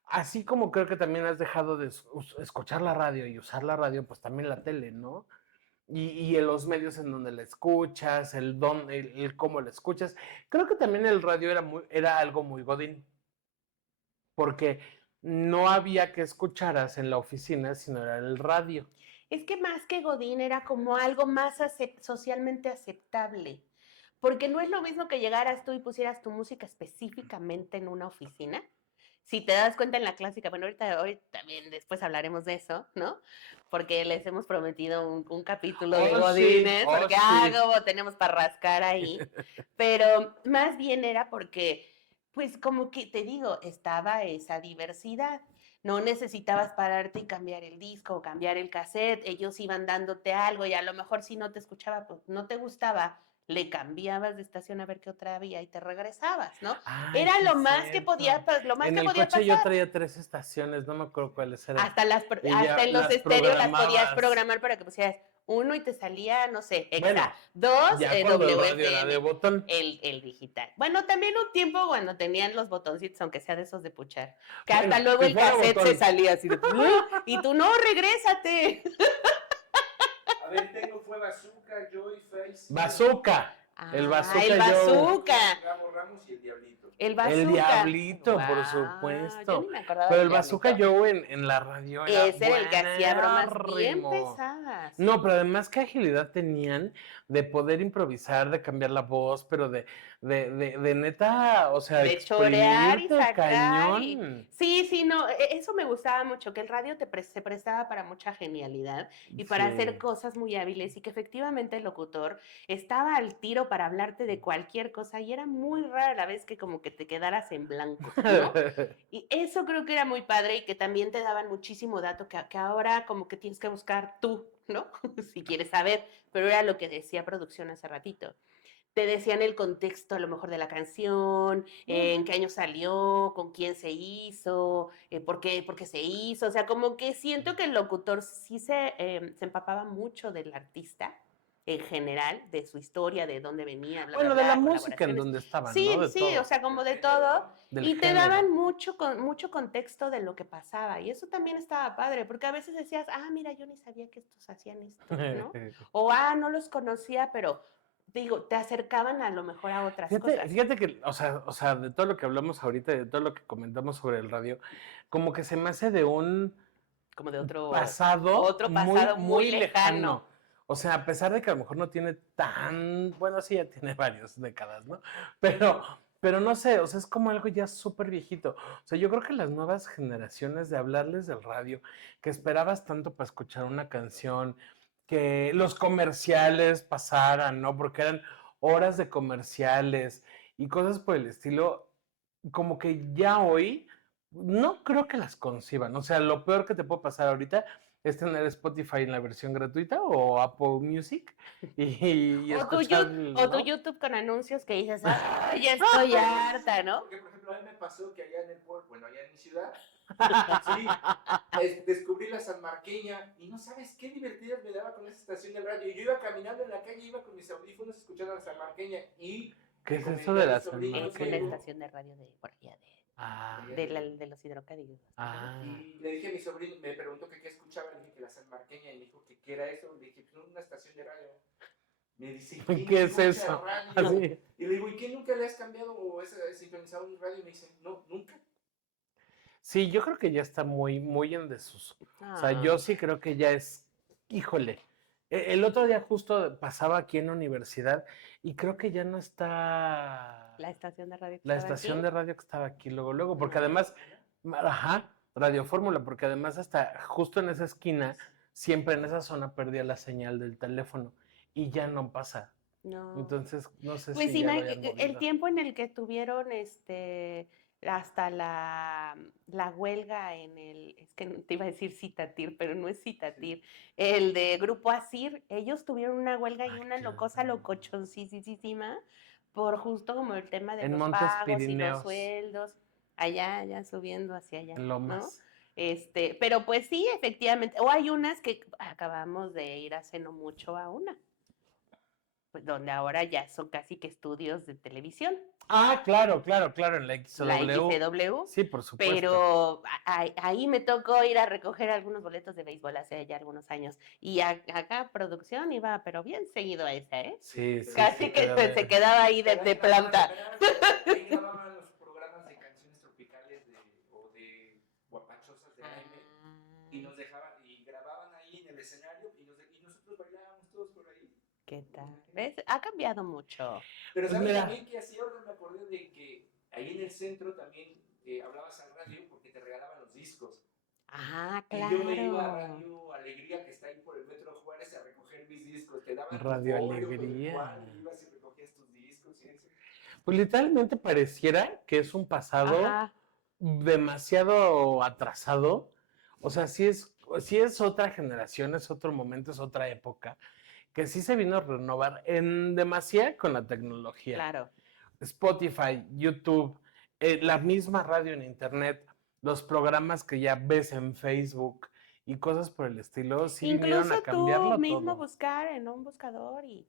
Así como creo que también has dejado de escuchar la radio y usar la radio, pues también la tele, ¿no? Y en los medios en donde la escuchas, el cómo la escuchas. Creo que también el radio era algo muy godín, porque no había que escucharas en la oficina, sino era el radio. Es que más que Godín era como algo más socialmente aceptable, porque no es lo mismo que llegaras tú y pusieras tu música específicamente en una oficina. Si te das cuenta en la clásica, bueno, hoy también después hablaremos de eso, ¿no? Porque les hemos prometido un capítulo de Oh, sí, Godines, oh, porque sí. como tenemos para rascar ahí, pero más bien era porque, pues como que te digo, estaba esa diversidad. No necesitabas pararte y cambiar el disco o cambiar el cassette, ellos iban dándote algo y a lo mejor si no te escuchaba, pues no te gustaba, le cambiabas de estación a ver qué otra había y te regresabas, ¿no? Ay, Era sí lo es más que podía, cierto. lo más En que el podía coche yo pasar. traía 3 estaciones, no me acuerdo cuáles eran. Y Hasta ya en los las estéreos las podías programabas. programar para que pusieras uno y te salía, no sé, Bueno, EXA, dos, ya cuando el radio era de WFM, botón. el digital. Bueno, también un tiempo cuando tenían los botoncitos, aunque sea de esos de puchar, que hasta Bueno, luego que el fuera cassette se botón. salía así de, y tú, no, regrésate. A ver, fue Bazooka, Joy, Face. Bazooka. El El Bazooka Joe. bazooka. Gabo Ramos y el Diablito. El El bazooka. Diablito, por Wow, yo ni supuesto. me acordaba Pero del el Bazooka diablito. Joe en la radio era Ese era el que hacía bromas bien buenérrimo. pesadas. No, pero además qué agilidad tenían de poder improvisar, de cambiar la voz, pero de neta, o sea, De chorear y exprimirte sacar cañón. sí, sí, no, eso me gustaba mucho, que el radio se prestaba para mucha genialidad y para hacer Sí. cosas muy hábiles y que efectivamente el locutor estaba al tiro para hablarte de cualquier cosa y era muy rara la vez que como que te quedaras en blanco, ¿no? Y eso creo que era muy padre y que también te daban muchísimo dato que ahora como que tienes que buscar tú, ¿no? Si quieres saber, pero era lo que decía producción hace ratito. Te decían el contexto a lo mejor de la canción, en qué año salió, con quién se hizo, por qué se hizo. O sea, como que siento que el locutor sí se empapaba mucho del artista en general, de su historia, de dónde venía, bla, bla, Bueno, de la bla, música en colaboraciones. donde estaban, ¿no? Sí, De sí, o todo, sea, como de Del género, todo. ¿no? del Y te género. daban mucho contexto de lo que pasaba. Y eso también estaba padre, porque a veces decías, ah, mira, yo ni sabía que estos hacían esto, ¿no? O, ah, no los conocía, pero digo, te acercaban a lo mejor a otras cosas. Fíjate que, o sea, de todo lo que hablamos ahorita, de todo lo que comentamos sobre el radio, como que se me hace de un Como de otro pasado muy, pasado muy muy lejano. lejano. O sea, a pesar de que a lo mejor no tiene tan, bueno, sí, ya tiene varias décadas, ¿no? Pero, pero no sé, o sea, es como algo ya súper viejito. O sea, yo creo que las nuevas generaciones de hablarles del radio, que esperabas tanto para escuchar una canción, que los comerciales pasaran, ¿no? Porque eran horas de comerciales y cosas por el estilo, como que ya hoy no creo que las conciban. O sea, lo peor que te puede pasar ahorita es tener Spotify en la versión gratuita o Apple Music y escuchar, O tu ¿no? YouTube con anuncios que dices, ah, ya estoy harta, ¿no? Porque, por ejemplo, a mí me pasó que allá en el pueblo, bueno, allá en mi ciudad, sí, descubrí la sanmarqueña y no sabes qué divertidas me daba con esa estación de radio. Yo iba caminando en la calle, iba con mis audífonos escuchando la sanmarqueña y ¿Qué le es comenté eso de a la mi sobrino Es que una sanmarqueña? estación de radio de por allá, Ah, de los hidrocálidos. ah. y le dije a mi sobrino, me preguntó que qué escuchaba, le dije que la sanmarqueña y me dijo que qué era eso. Le dije, pues una estación de radio. Me dice, ¿quién ¿Qué es escucha eso? radio? Así. Y le digo, ¿y qué nunca le has cambiado o sincronizado un radio? Y me dice, no, nunca. Sí, yo creo que ya está muy, muy en desuso. O sea, Ah, yo sí creo que ya es, híjole. El otro día justo pasaba aquí en la universidad y creo que ya no está la estación de radio que la estaba estación aquí. de radio que estaba aquí luego, porque No. además, ajá, Radio Fórmula, porque además hasta justo en esa esquina, siempre en esa zona perdía la señal del teléfono y ya no pasa. No. Entonces, no sé Pues si ya lo hayan el movido. tiempo en el que tuvieron hasta la huelga en es que te iba a decir Citatir, pero no es Citatir, el de Grupo Asir, ellos tuvieron una huelga y Ay, una claro. cosa locochoncísima por justo como el tema de En los Montes pagos y los Pirineos, sueldos, allá subiendo hacia allá, en ¿no? Lomas. Pero pues sí, efectivamente, o hay unas que acabamos de ir hace no mucho a una pues donde ahora ya son casi que estudios de televisión, Ah, claro, en la la XW. XCW, Sí, por supuesto. pero ahí me tocó ir a recoger algunos boletos de béisbol hace ya algunos años. Y acá producción iba, pero bien seguido a esa, ¿eh? Sí, sí, Casi sí, que debe haber. se quedaba ahí de planta. Ahí grababan los programas de canciones tropicales o de guapachosas de AM y nos dejaban y grababan ahí en el escenario y nosotros bailábamos todos por ahí. ¿Qué tal? ¿Ves? Ha cambiado mucho. Pero Pues sabes mira. también que así ahora me acordé de que ahí en el centro también hablabas al radio porque te regalaban los discos. Ah, Y yo me iba a claro. Radio Alegría, que está ahí por el Metro Juárez, a recoger mis discos. Te daban Radio tu folio con el Alegría. cual ibas y recogías tus discos y eso. Pues literalmente pareciera que es un pasado Ajá. demasiado atrasado. O sea, sí es otra generación, es otro momento, es otra época, que sí se vino a renovar en demasía con la tecnología. Claro. Spotify, YouTube, la misma radio en internet, los programas que ya ves en Facebook y cosas por el estilo, sí vinieron Incluso a cambiarlo tú mismo todo. buscar en un buscador y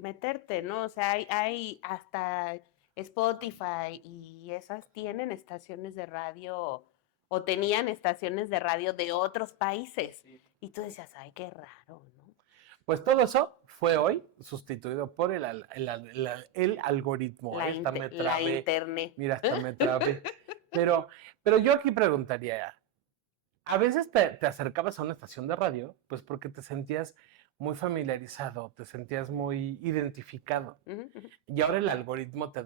meterte, ¿no? O sea, hay hasta Spotify y esas tienen estaciones de radio o tenían estaciones de radio de otros países. Sí. Y tú decías, ay, qué raro, ¿no? Pues todo eso fue hoy sustituido por el algoritmo. La Hasta me la trabé. internet. Mira, hasta me trabé. Pero yo aquí preguntaría, a veces te acercabas a una estación de radio, pues porque te sentías muy familiarizado, te sentías muy identificado. Ujú, ujú. Y ahora el algoritmo te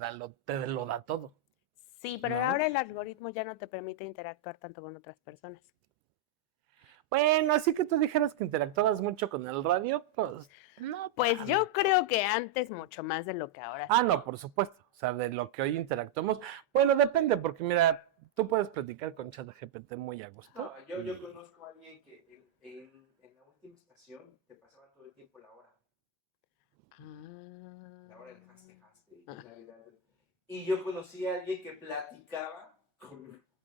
lo da todo. Sí, pero ¿No? ahora el algoritmo ya no te permite interactuar tanto con otras personas. Bueno, así que tú dijeras que interactuabas mucho con el radio, pues... No, pues yo creo que antes mucho más de lo que ahora. Ah, no, por supuesto. O sea, de lo que hoy interactuamos. Bueno, depende, porque mira, tú puedes platicar con ChatGPT muy a gusto. No, yo conozco a alguien que en la última estación te pasaban todo el tiempo la hora. La hora del haste, Navidad. Y yo conocí a alguien que platicaba,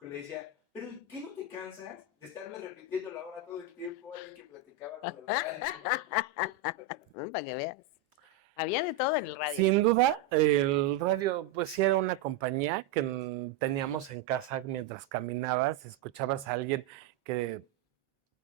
le decía, pero ¿qué no te cansas de estarme repitiendo la hora todo el tiempo? Alguien que platicaba con el radio. Para que veas. Había de todo en el radio. Sin duda, el radio, pues sí era una compañía que teníamos en casa mientras caminabas, escuchabas a alguien que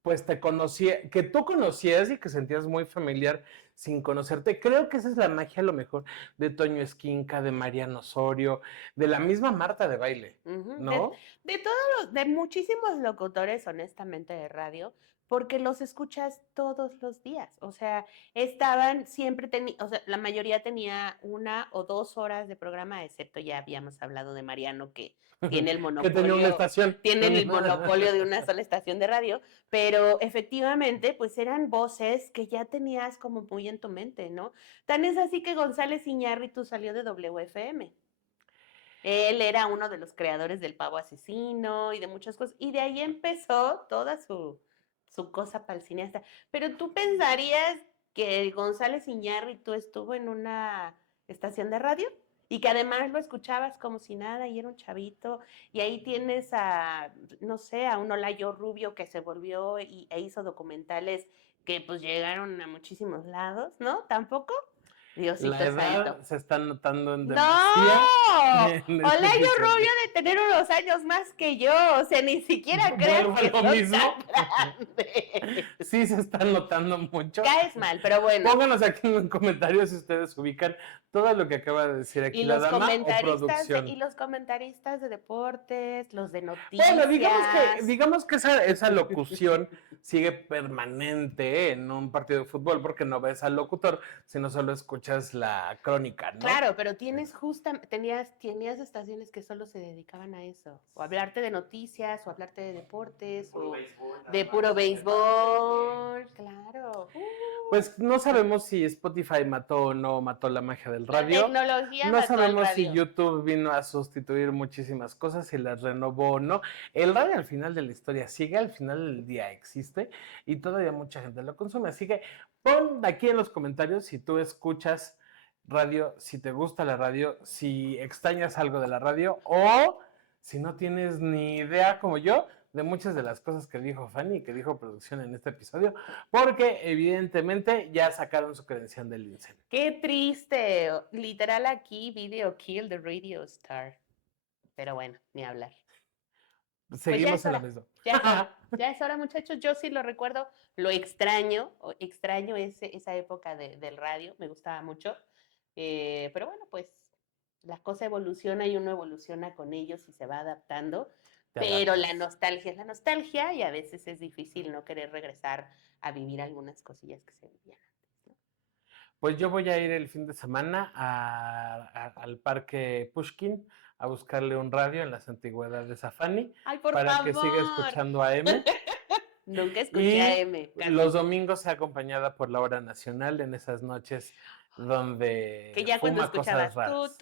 pues te conocía, que tú conocías y que sentías muy familiar sin conocerte. Creo que esa es la magia a lo mejor de Toño Esquinca, de Mariano Osorio, de la misma Marta de Baile, ¿no? De todos de muchísimos locutores, honestamente, de radio, porque los escuchas todos los días. O sea, estaban siempre, o sea, la mayoría tenía 1 o 2 horas de programa, excepto ya habíamos hablado de Mariano, que tiene el monopolio. Que tenía una estación. Tienen el monopolio de una sola estación de radio, pero efectivamente, pues eran voces que ya tenías como muy en tu mente, ¿no? Tan es así que González Iñárritu salió de WFM. Él era uno de los creadores del Pavo Asesino y de muchas cosas, y de ahí empezó toda su cosa para el cineasta. Pero tú pensarías que González Iñárritu estuvo en una estación de radio y que además lo escuchabas como si nada y era un chavito, y ahí tienes a, no sé, a un Olayo Rubio que se volvió e hizo documentales que pues llegaron a muchísimos lados, ¿no? ¿Tampoco? Diosito La edad santo. se está notando en ¡No! demasía. en este Olayo episodio. Rubio de tener unos años más que yo, o sea, ni siquiera crees Vuelvo a que lo soy mismo. tan grande. Sí, se está notando mucho. Caes mal, pero bueno. Pónganos aquí en los comentarios si ustedes ubican todo lo que acaba de decir aquí Y la los dama o comentaristas producción. y los comentaristas de deportes, los de noticias. Bueno, digamos que esa locución sigue permanente en un partido de fútbol porque no ves al locutor, sino solo escuchas la crónica, ¿no? Claro, pero tenías estaciones que solo se dedicaban a eso, o hablarte de noticias, o hablarte de deportes, o de puro béisbol, claro. Pues no sabemos si Spotify mató o no mató la magia del La radio. tecnología No mató al sabemos si radio. YouTube vino a sustituir muchísimas cosas, si las renovó o no. El radio al final de la historia sigue, al final del día existe y todavía mucha gente lo consume. Así que pon aquí en los comentarios si tú escuchas radio, si te gusta la radio, si extrañas algo de la radio o si no tienes ni idea como yo de muchas de las cosas que dijo Fanny y que dijo producción en este episodio, porque evidentemente ya sacaron su credencial del INSEE. Qué triste. Literal aquí, Video Kill the Radio Star. Pero bueno, ni hablar. Seguimos es en lo hora. mismo. Ya es hora, muchachos. Yo sí lo recuerdo, lo extraño esa época del radio, me gustaba mucho. Pero bueno, pues la cosa evoluciona y uno evoluciona con ellos y se va adaptando. Pero la nostalgia es la nostalgia y a veces es difícil no querer regresar a vivir algunas cosillas que se vivían antes, ¿no? Pues yo voy a ir el fin de semana al parque Pushkin a buscarle un radio en las antigüedades a Fanny. ¡Ay, por para favor! que siga escuchando a M. Nunca escuché a M. Y los domingos acompañada por la hora nacional en esas noches donde Que ya cuando fuma cosas escuchabas raras.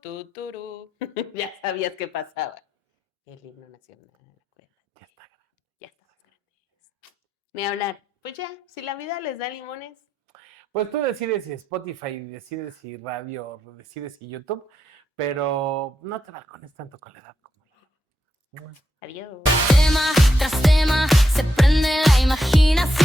tuturu, ya sabías qué pasaba. El himno nacional, acuérdate. Ya está grande. Ya estamos grandes. Ni hablar. Pues ya, si la vida les da limones. Pues tú decides si Spotify, decides si radio, decides si YouTube, pero no te balcones tanto con la edad como yo. Adiós. Tema tras tema se prende la imaginación.